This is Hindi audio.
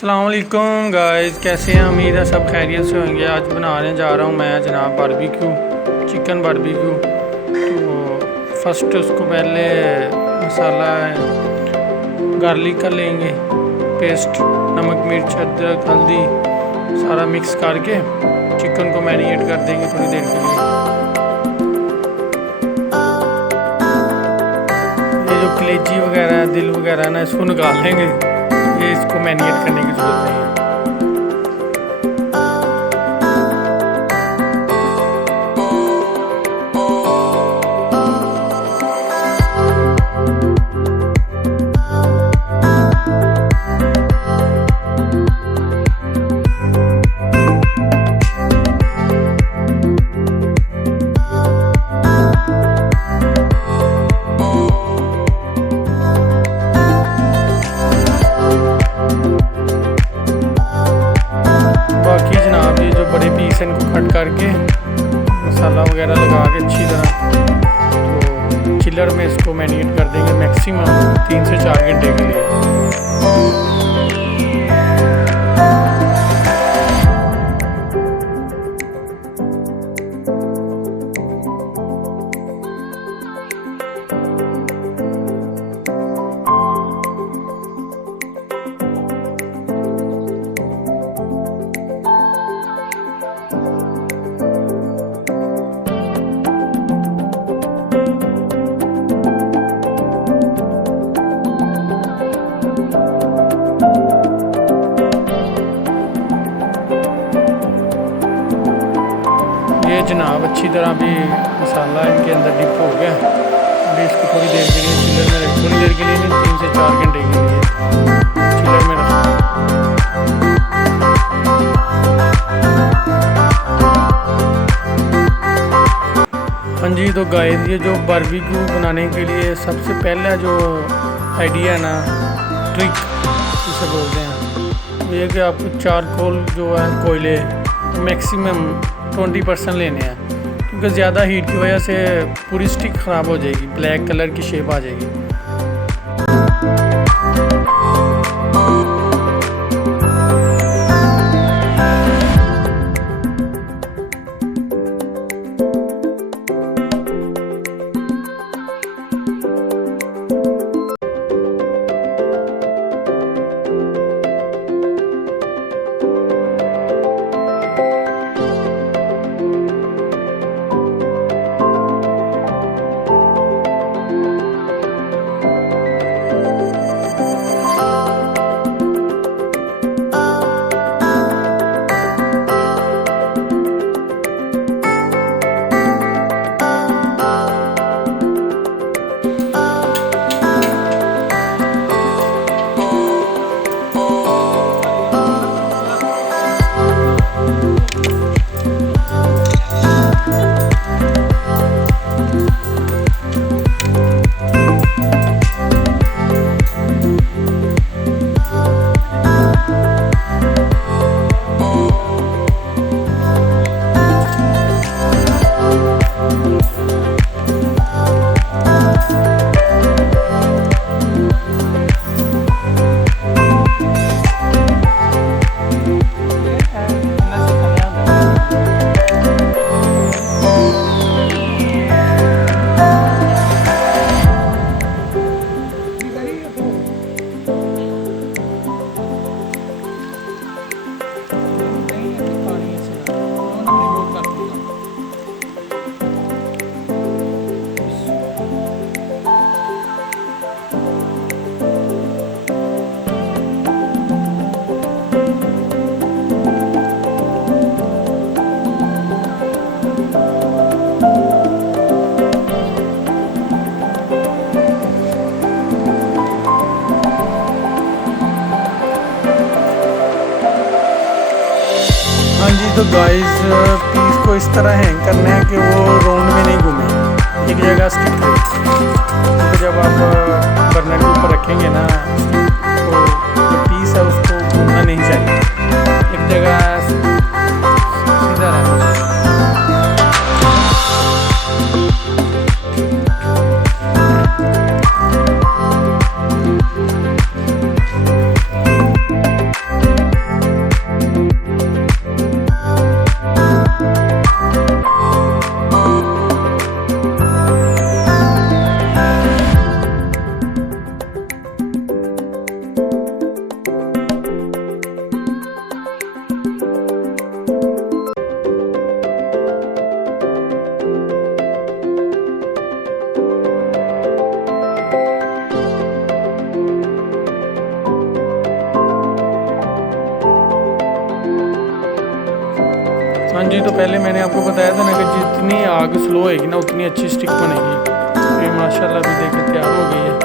अस्सलाम वालेकुम गाइस, कैसे हैं? उम्मीद है सब खैरियत से होंगे। आज बनाने जा रहा हूँ मैं जनाब बारबेक्यू, चिकन बारबेक्यू। तो फर्स्ट उसको पहले मसाला गार्लिक का लेंगे पेस्ट, नमक मिर्च अदरक हल्दी सारा मिक्स करके चिकन को मैरिनेट कर देंगे थोड़ी देर के लिए। ये जो कलेजी वगैरह दिल वगैरह ना, इसको निकाल लेंगे। ये इसको मैरिनेट करने की ज़रूरत नहीं है। बाकी जनाब ये जो बड़े पीस हैं इनको कट करके मसाला वगैरह लगा के अच्छी तरह तो चिलर में इसको मैरिनेट कर देंगे मैक्सिमम 3 से 4 घंटे के लिए। ये जनाब अच्छी तरह भी मसाला इनके अंदर डिप हो गया। अभी इसको थोड़ी देर के लिए चिलर में थोड़ी देर के लिए नहीं, 3 से 4 घंटे के लिए चिलर में रखना। हाँ जी, तो गाइस ये जो बारबेक्यू बनाने के लिए सबसे पहला जो आइडिया है ना, ट्रिक जिसे बोलते हैं, वो ये कि आपको चारकोल जो है कोयले मैक्सिमम 20% लेने हैं, क्योंकि ज़्यादा हीट की वजह से पूरी स्टिक ख़राब हो जाएगी, ब्लैक कलर की शेप आ जाएगी। हाँ जी, तो गाइस पीस को इस तरह हैंग करना है कि वो राउंड में नहीं घूमे, एक जगह स्टिक रहे। तो जब आप बर्नर के ऊपर रखेंगे ना, तो जो पीस है उसको घूमना नहीं चाहिए, एक जगह सीधा रहना चाहिए। जी, तो पहले मैंने आपको बताया था ना कि जितनी आग स्लो होएगी ना उतनी अच्छी स्टिक बनेगी। ये माशाल्लाह भी देखिए तैयार हो गई है।